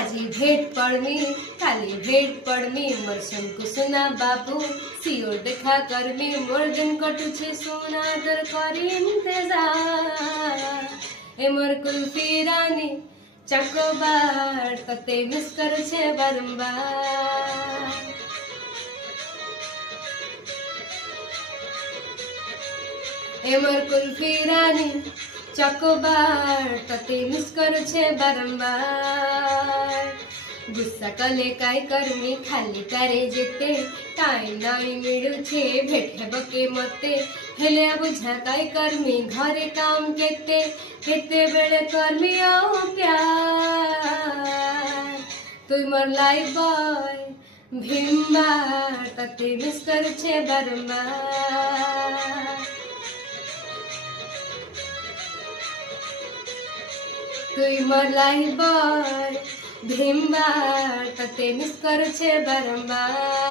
आजी भेट पड़नी खाली भेट पड़नी मोर शंकु सुना बाबू सियो देखा करमी मोर दिन कटु छे सोना दर करी इंतजार ए मोर कुल्फी रानी चकोबार तते मिस कर छे बारंबार ए मोर कुल्फी रानी चकोबार तते मिस कर छे बारंबार गुस्सा कले काय करमी खाली तारे जेते टाइम नाई मिलू छे भेट हेबके मते हेले बुझा काय करमी घरे काम केते केते बेले करमी ओ प्यार तुई मोर लाइफ बॉय भीमबार तते मिस कर छे बारंबार तुई मोर लाइफ बॉय भीमबार तते मिस कर छे बारंबार।